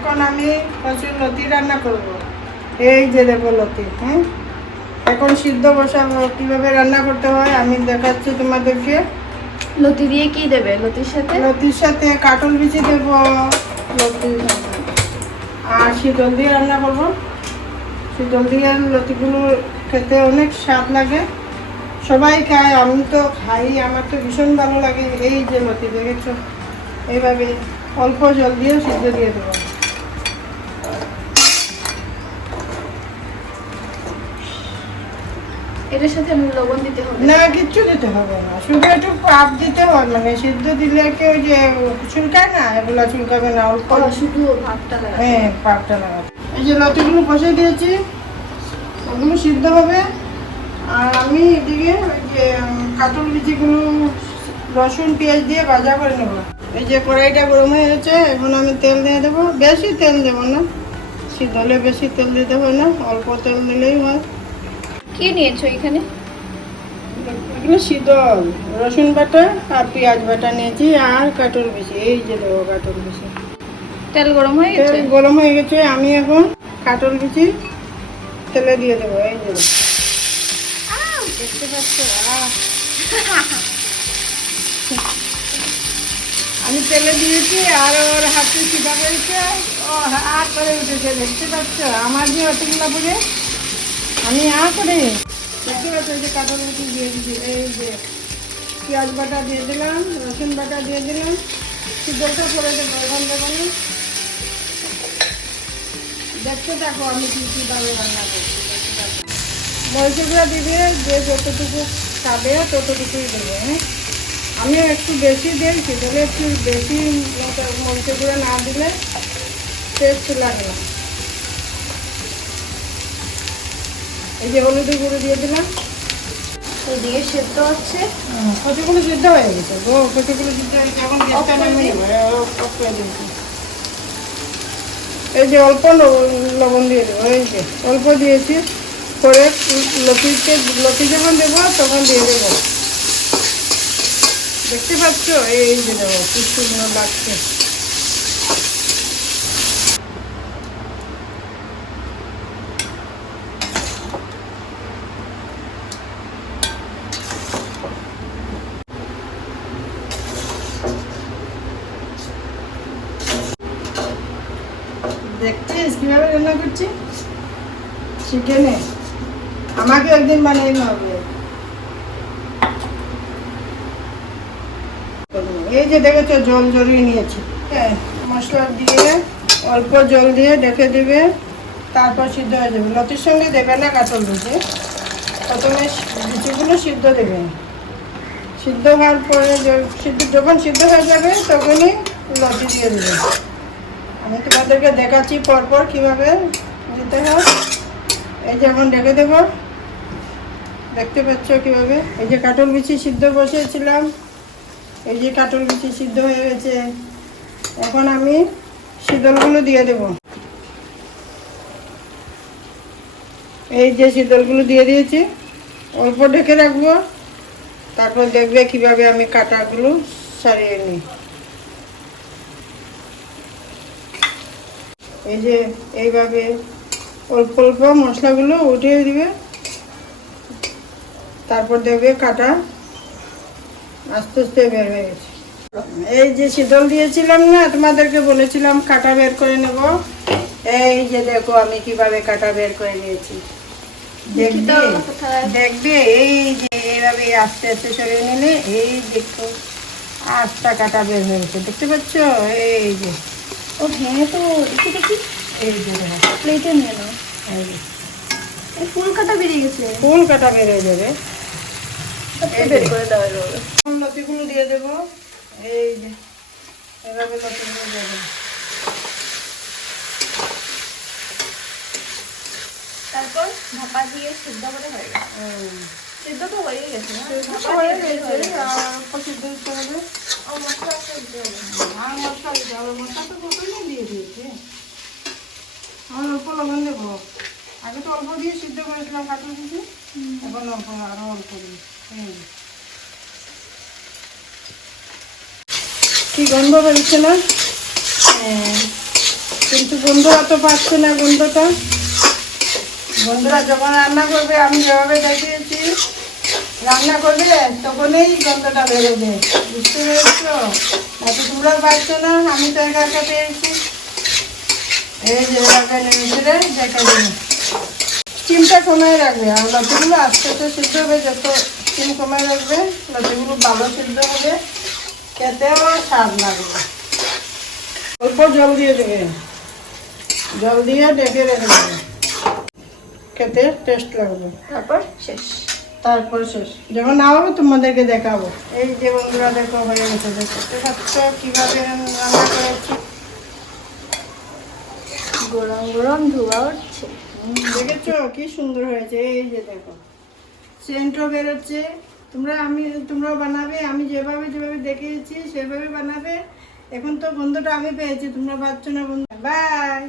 এখন আমি কচুর লতি রান্না করব। এই যে দেখো লতি, হ্যাঁ এখন সিদ্ধ বসাবো। কীভাবে রান্না করতে হয় আমি দেখাচ্ছি তোমাদেরকে। লতি দিয়ে কি দেবে? লতির সাথে কাটল বিচি দেবো, লতি আর শীতল দিয়ে রান্না করবো। শীতল দিয়ে লতিগুলো খেতে অনেক স্বাদ লাগে, সবাই খায়, আমি তো খাই, আমার তো ভীষণ ভালো লাগে। এই যে লতি দেখেছো, এইভাবে অল্প জল দিয়ে সিদ্ধ দিয়ে দেবো। এটার সাথে লবণ দিতে হবে না, কিচ্ছু দিতে হবে না, শুধু একটু পাপ দিতে হবে। মানে সিদ্ধ দিলে কি ওই যে চুলকায় না, এগুলো চুলকাবে না, অল্প শুধু ভাতটা লাগাবে। হ্যাঁ, পাপটা লাগাবে। এই যে লতিগুলো বসে দিয়েছি, ওগুলো সিদ্ধ হবে। আর আমি এদিকে ওই যে কাটল বিচিগুলো রসুন পেঁয়াজ দিয়ে ভাজা করে নেব। এই যে কড়াইটা গরম হয়ে গেছে, এখন আমি তেল দিয়ে দেবো। বেশি তেল দেবো না, সিদ্ধ হলে বেশি তেল দিতে হয় না, অল্প তেল দিলেই হয়। কি নিয়েছো এখানে? এগুলো শীতল রসুন বাটা আর পেঁয়াজ বাটা নিয়েছি, আর কাটল বিচি। এই যে দেবো কাটল বিচি। তেল গরম হয়ে গেছে? তেল গরম হয়ে গেছে, আমি এখন কাটল বিচি তেলে দিয়ে দেবো। এই যে দেখতে পাচ্ছ, আমি তেলে দিয়েছি আর ওর হাতে সিধা করেছে, ও হাত করে উঠেছে। দেখতে পাচ্ছ আমার যে অতগুলো বুঝে আমি করে দেখতে পাচ্ছ। যে কাটল বিচি দিয়ে দিচ্ছি, এই যে পেঁয়াজ বাটা দিয়ে দিলাম, রসুন বাটা দিয়ে দিলাম, সিদ্ধটা করে দেবো। এখন দেবো না, দেখতে থাকো আমি কীভাবে রান্না করছি। মরিচগুলো দিবে, যে যতটুকু খাবে ততটুকুই দেবে। হ্যাঁ, আমি একটু বেশি দিই, শীতলে একটু বেশি মরিচগুলো না দিলে টেস্ট লাগে না। এই যে হলুদের গুঁড়ো দিয়ে দিলাম। ওদিকে সেদ্ধ হচ্ছে, কতগুলো সিদ্ধ হয়ে গেছে গো, কতগুলো সিদ্ধ হয়ে গেছে। এখন গ্যাসটা নামিয়ে নেবো, অফ করে দিয়েছি। এই যে অল্প লবণ দিয়ে দেবো, এই যে অল্প দিয়েছি। করে লতি যখন দেবো তখন দিয়ে দেবো। দেখতে পাচ্ছ, এই যে দেবো, খুব সুন্দর লাগছে। দেখছিস কিভাবে রান্না করছি? শিখে নে, আমাকে একদিন বানিয়ে হবে। এই যে দেখেছো জল জড়িয়ে নিয়েছি, মশলা দিয়ে অল্প জল দিয়ে ঢেকে দিবে, তারপর সিদ্ধ হয়ে যাবে। লতির সঙ্গে দেবে না কাটল বিচি, প্রথমে বিচিগুলো সিদ্ধ দেবে। সিদ্ধ হওয়ার পরে যখন সিদ্ধ হয়ে যাবে তখনই লতি দিয়ে দেবে। আমি তোমাদেরকে দেখাচ্ছি পরপর কীভাবে দিতে হয়। এই যে এখন ঢেকে দেবো, দেখতে পাচ্ছ কীভাবে। এই যে কাটল বিচি সিদ্ধ বসিয়েছিলাম, এই যে কাটল বিচি সিদ্ধ হয়ে গেছে। এখন আমি শীতলগুলো দিয়ে দেব। এই যে শীতলগুলো দিয়ে দিয়েছি, অল্প ঢেকে রাখবো, তারপর দেখবে কিভাবে আমি কাটাগুলো সারিয়ে নিই। এই যে এইভাবে অল্প অল্প মশলাগুলো উঠিয়ে দিবে, তারপর দেখবে কাটা আস্তে আস্তে বের হয়ে গেছে। এই যে শীতল দিয়েছিলাম না, তোমাদেরকে বলেছিলাম কাটা বের করে নেব। এই যে দেখো আমি কিভাবে কাটা বের করে নিয়েছি। দেখবে এই যে এইভাবে আস্তে আস্তে সরিয়ে নিলে এই দেখো 8টা কাটা বের হয়েছে, দেখতে পাচ্ছ? এই যে ও হ্যাঁ, তো দেখি এই যে প্লেটে নিয়ে নাও। ফুল কাটা বেরিয়ে গেছে, ফুল কাটা বেরিয়ে যাবে। বের করে দেওয়া যাবে। লতিগুলো দিয়ে দেবো, এই যে এভাবে লতিগুলো দিয়ে দেবো। তারপর ঢাকা দিয়ে সিদ্ধ করে হয়ে গেছে। সিদ্ধ তো হয়ে গেছে না? হয়ে গেছে, আর অল্প সিদ্ধ দিতে হবে। ও মশলা দিতে হবে, আর মশলা দিতে হবে, মশলা তো প্রথমেই দিয়ে দিয়েছে। আর অল্প লবণ দেবো, আগে তো অল্প দিয়ে সিদ্ধ করেছিলাম কাটল বিচি, এখন অল্প আরও অল্প দিই। কি গন্ধ বেরোচ্ছে না? কিন্তু বন্ধুরা তো পাচ্ছে না গন্ধটা। বন্ধুরা যখন রান্না করবে, আমি যেভাবে দেখিয়েছি রান্না করবে, তখনই গন্ধটা বেরোবে। বুঝতে পেরেছো? এত তোমরা পাচ্ছ না, আমি তো একা একা পেয়েছি। এই যে এলাকা নেড়ে দেখে দেবে। স্টিমটা কমায় রাখবে, আর লতিগুলো আস্তে আস্তে সিদ্ধ হবে। যত স্টিম কমায় রাখবে, লতিগুলো ভালো সিদ্ধ হবে, খেতেও স্বাদ লাগবে। অল্প জল দিয়ে দেবে, জল দিয়ে ডেকে রেখে দেবে, খেতে টেস্ট লাগবে। তারপর শেষ। তারপর শেষ, যখন না হবে তোমাদেরকে দেখাবো। এই যে বন্ধুরা দেখো হয়ে গেছে, দেখতে পাচ্ছ কীভাবে রান্না করেছি। গরম গরম ধোয়া উঠছে। দেখেছো কি সুন্দর হয়েছে? এই যে দেখো সেন্টও বেরোচ্ছে। তোমরাও বানাবে, আমি যেভাবে যেভাবে দেখিয়েছি সেভাবে বানাবে। এখন তো গন্ধটা আমি পেয়েছি, তোমরা পাচ্ছ না বন্ধু। বাই।